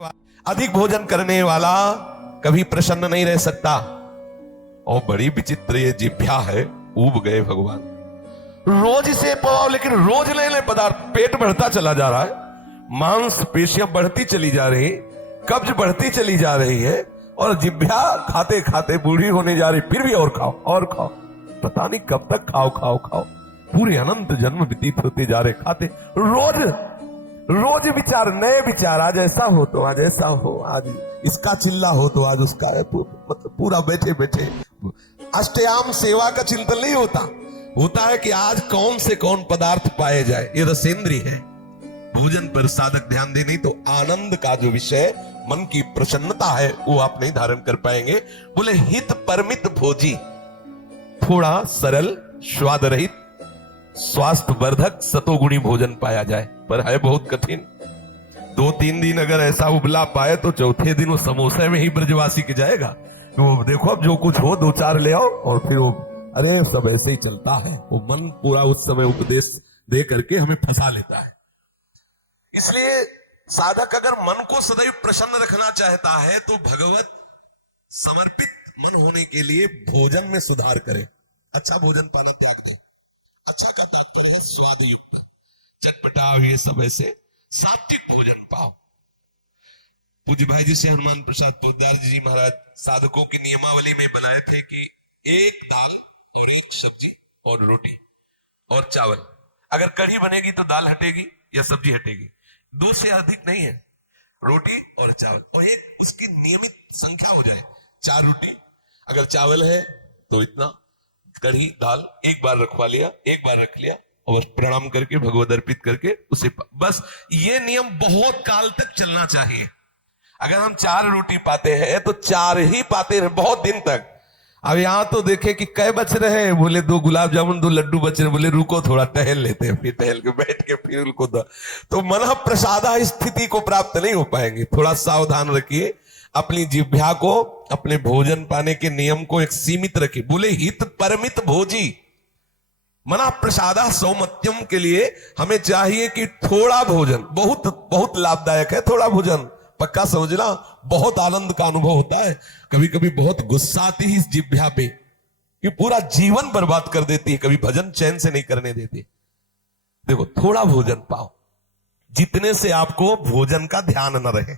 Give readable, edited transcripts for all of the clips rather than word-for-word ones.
अधिक भोजन करने वाला कभी प्रसन्न नहीं रह सकता। और बड़ी विचित्र ये जिभ्या है, ऊब गए भगवान। रोज इसे पवाओ, लेकिन रोज ले ले पदार्थ, पेट बढ़ता चला जा रहा है, मांस पेशियां बढ़ती चली जा रही, कब्ज बढ़ती चली जा रही है, और जिभ्या खाते खाते बूढ़ी होने जा रही, फिर भी और खाओ और खाओ, पता नहीं कब तक खाओ खाओ खाओ। पूरे अनंत जन्म व्यतीत होते जा रहे, खाते रोज रोज विचार, नए विचार, आज ऐसा हो तो आज ऐसा हो, आज इसका चिल्ला हो तो आज उसका है, मतलब पूरा बैठे बैठे अष्टयाम सेवा का चिंतन नहीं होता है कि आज कौन से कौन पदार्थ पाए जाए। ये रसेंद्रिय है, भोजन पर साधक ध्यान दे, नहीं तो आनंद का जो विषय मन की प्रसन्नता है वो आप नहीं धारण कर पाएंगे। बोले हित परमित भोजी, थोड़ा सरल, स्वाद रहित, स्वास्थ्य वर्धक सतोगुणी भोजन पाया जाए, पर है बहुत कठिन। 2-3 दिन अगर ऐसा उबला पाए तो चौथे दिन वो समोसे में ही ब्रजवासी के जाएगा। तो देखो अब जो कुछ हो 2-4 ले आओ, और फिर वो अरे सब ऐसे ही चलता है। वो मन पूरा उस समय उपदेश दे करके हमें फंसा लेता है। इसलिए साधक अगर मन को सदैव प्रसन्न रखना चाहता है तो भगवत समर्पित मन होने के लिए भोजन में सुधार करे, अच्छा भोजन पाना त्याग दे। अच्छा का तात्पर्य है स्वाद युक्त, चटपटा, ये सब ऐसे सात्विक भोजन पाओ। पूज्य भाई जी से हनुमान प्रसाद पोद्दार जी महाराज साधकों की नियमावली में बनाए थे कि एक दाल और एक सब्जी और रोटी और चावल, अगर कढ़ी बनेगी तो दाल हटेगी या सब्जी हटेगी, 2 से अधिक नहीं है, रोटी और चावल, और एक उसकी नियमित संख्या हो जाए, 4 रोटी, अगर चावल है तो इतना, कढ़ी दाल एक बार रखवा लिया, एक बार रख लिया, और बस प्रणाम करके भगवत अर्पित करके उसे, बस ये नियम बहुत काल तक चलना चाहिए। अगर हम 4 रोटी पाते हैं तो 4 ही पाते हैं बहुत दिन तक। अब यहां तो देखे कि कै बच रहे हैं, बोले 2 गुलाब जामुन 2 लड्डू बच रहे, बोले रुको थोड़ा टहल लेते हैं, फिर टहल के बैठ के फिर उनको दो, तो मन प्रसादा स्थिति को प्राप्त नहीं हो पाएंगे। थोड़ा सावधान रखिए, अपनी जिह्वा को, अपने भोजन पाने के नियम को एक सीमित रखिए। बोले हित परमित भोजी, मना प्रसादा सौमत्यम के लिए हमें चाहिए कि थोड़ा भोजन बहुत बहुत लाभदायक है। थोड़ा भोजन पक्का समझना, बहुत आनंद का अनुभव होता है। कभी कभी बहुत गुस्सा आती है इस जिह्वा पे कि पूरा जीवन बर्बाद कर देती है, कभी भजन चैन से नहीं करने देती। देखो थोड़ा भोजन पाओ, जितने से आपको भोजन का ध्यान न रहे।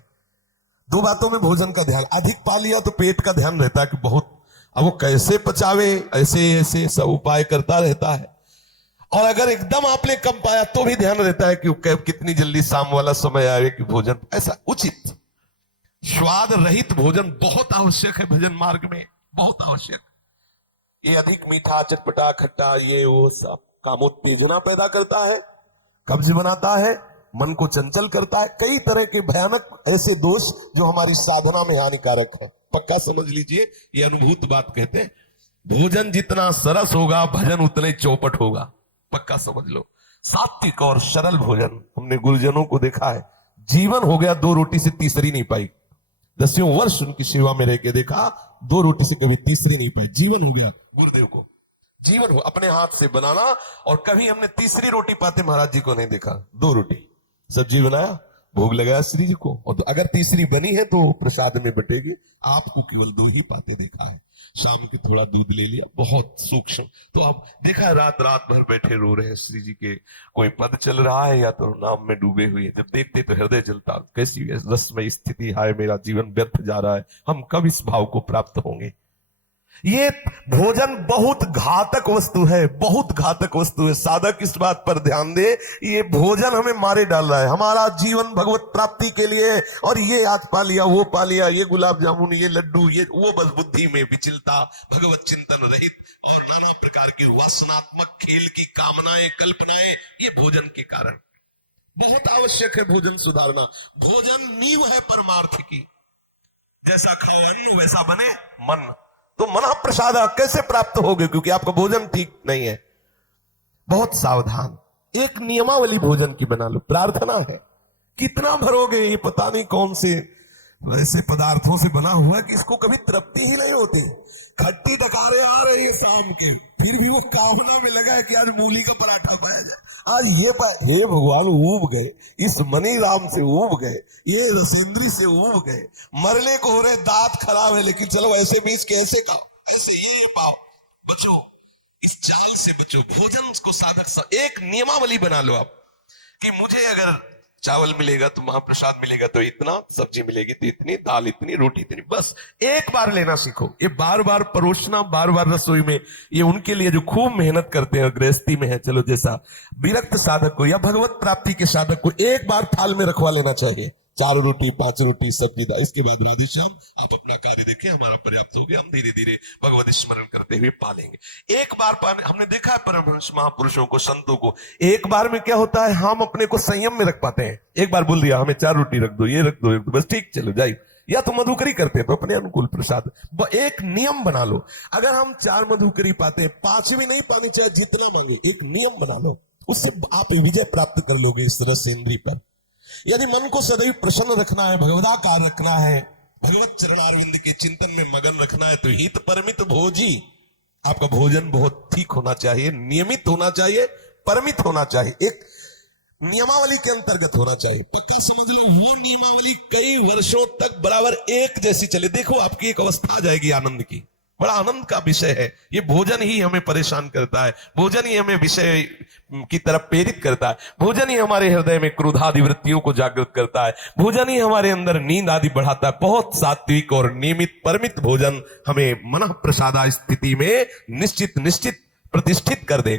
2 बातों में भोजन का ध्यान, अधिक पा लिया तो पेट का ध्यान रहता है कि बहुत, अब वो कैसे पचावे, ऐसे ऐसे सब उपाय करता रहता है। और अगर एकदम आपने कम पाया तो भी ध्यान रहता है कि कितनी जल्दी शाम वाला समय आए कि भोजन ऐसा उचित, स्वाद रहित भोजन बहुत आवश्यक है भजन मार्ग में, बहुत आवश्यक। ये अधिक मीठा, चटपटा, खट्टा, ये वो सब कामोत्तेजना पैदा करता है, कब्ज बनाता है, मन को चंचल करता है, कई तरह के भयानक ऐसे दोष जो हमारी साधना में हानिकारक है। पक्का समझ लीजिए, ये अनुभूत बात कहते हैं। भोजन जितना सरस होगा भजन उतने चौपट होगा, पक्का समझ लो। सात्विक और सरल भोजन, हमने गुरुजनों को देखा है, जीवन हो गया 2 रोटी से तीसरी नहीं पाई। 10 वर्ष उनकी सेवा में रह के देखा, 2 रोटी से कभी तीसरी नहीं पाई, जीवन हो गया गुरुदेव को, जीवन हो अपने हाथ से बनाना। और कभी हमने तीसरी रोटी पाते महाराज जी को नहीं देखा, 2 रोटी सब्जी बनाया, भोग लगाया श्री जी को, और तो अगर तीसरी बनी है तो प्रसाद में बटेगी। आपको केवल 2 ही पाते देखा है। शाम के थोड़ा दूध ले लिया, बहुत सूक्ष्म। तो आप देखा है रात भर बैठे रो रहे हैं श्री जी के, कोई पद चल रहा है या तो नाम में डूबे हुए, जब देखते तो हृदय जलता, कैसी रसमय स्थिति, हाय मेरा जीवन व्यर्थ जा रहा है, हम कब इस भाव को प्राप्त होंगे। ये भोजन बहुत घातक वस्तु है, बहुत घातक वस्तु है। साधक इस बात पर ध्यान दे, ये भोजन हमें मारे डाल रहा है। हमारा जीवन भगवत प्राप्ति के लिए, और ये आज पा लिया, वो पा लिया, ये गुलाब जामुन, ये लड्डू, ये वो, बस बुद्धि में विचलता, भगवत चिंतन रहित और नाना प्रकार के वासनात्मक खेल की कामनाएं, कल्पनाएं, ये भोजन के कारण। बहुत आवश्यक है भोजन सुधारना। भोजन नींव है परमार्थ की। जैसा खाओ अन्न वैसा बने मन। तो मन प्रसाद कैसे प्राप्त होगे, क्योंकि आपका भोजन ठीक नहीं है। बहुत सावधान, एक नियमावली भोजन की बना लो। प्रार्थना है, कितना भरोगे ये पता नहीं कौन से ऐसे पदार्थों से बना हुआ कि इसको कभी तृप्ति ही नहीं होती। खट्टी डकारे आ रही है शाम के, फिर भी वो कामना में लगा है कि आज मूली का पराठा पाया जाए। आज ये हे भगवान ऊब गए, इस मनी राम से ऊब गए, ये रसेंद्री से ऊब गए, मरने को हो रहे, दांत खराब है, लेकिन चलो ऐसे बीच कैसे खाओ, ऐसे ये पाओ। बचो, इस चाल से बचो। भोजन को साधक एक नियमावली बना लो आप कि मुझे अगर चावल मिलेगा तो महाप्रसाद मिलेगा तो इतना, सब्जी मिलेगी तो इतनी, दाल इतनी, रोटी इतनी, बस एक बार लेना सीखो। ये बार बार परोसना, बार बार रसोई में, ये उनके लिए जो खूब मेहनत करते हैं, गृहस्थी में है, चलो जैसा विरक्त साधक को या भगवत प्राप्ति के साधक को एक बार थाल में रखवा लेना चाहिए। 4 रोटी 5 रोटी सब्जी दाल, इसके बाद राधे श्याम आप अपना कार्य देखिए, हमारा पर्याप्त हो गया, हम धीरे धीरे भगवत स्मरण करते हुए पालेंगे। एक बार हमने देखा है परमहंस महापुरुषों को, संतों को, एक बार में क्या होता है, हम अपने को संयम में रख पाते हैं। एक बार बोल दिया हमें 4 रोटी रख दो, ये रख दो, बस ठीक चलो जाइए, या तो मधुकरी करते हैं तो अपने अनुकूल प्रसाद। एक नियम बना लो, अगर हम 4 मधुकरी पाते हैं, 5वीं नहीं पानी चाहिए, जितना मांगे, एक नियम बना लो, उससे आप विजय प्राप्त कर लोगे इस रसेंद्री पर। यदि मन को सदैव प्रसन्न रखना है, भगवदाकार रखना है, भगवत चरणारविंद के चिंतन में मगन रखना है, तो हित परमित भोजी, आपका भोजन बहुत ठीक होना चाहिए, नियमित होना चाहिए, परमित होना चाहिए, एक नियमावली के अंतर्गत होना चाहिए। पक्का समझ लो, वो नियमावली कई वर्षों तक बराबर एक जैसी चले। देखो आपकी एक अवस्था आ जाएगी आनंद की, बड़ा आनंद का विषय है ये। भोजन ही हमें परेशान करता है, भोजन ही हमें विषय की तरफ प्रेरित करता है, भोजन ही हमारे हृदय में क्रोधादि वृत्तियों को जागृत करता है, भोजन ही हमारे अंदर नींद आदि बढ़ाता है। बहुत सात्विक और नियमित परमित भोजन हमें मन प्रसादा स्थिति में निश्चित प्रतिष्ठित कर देगा।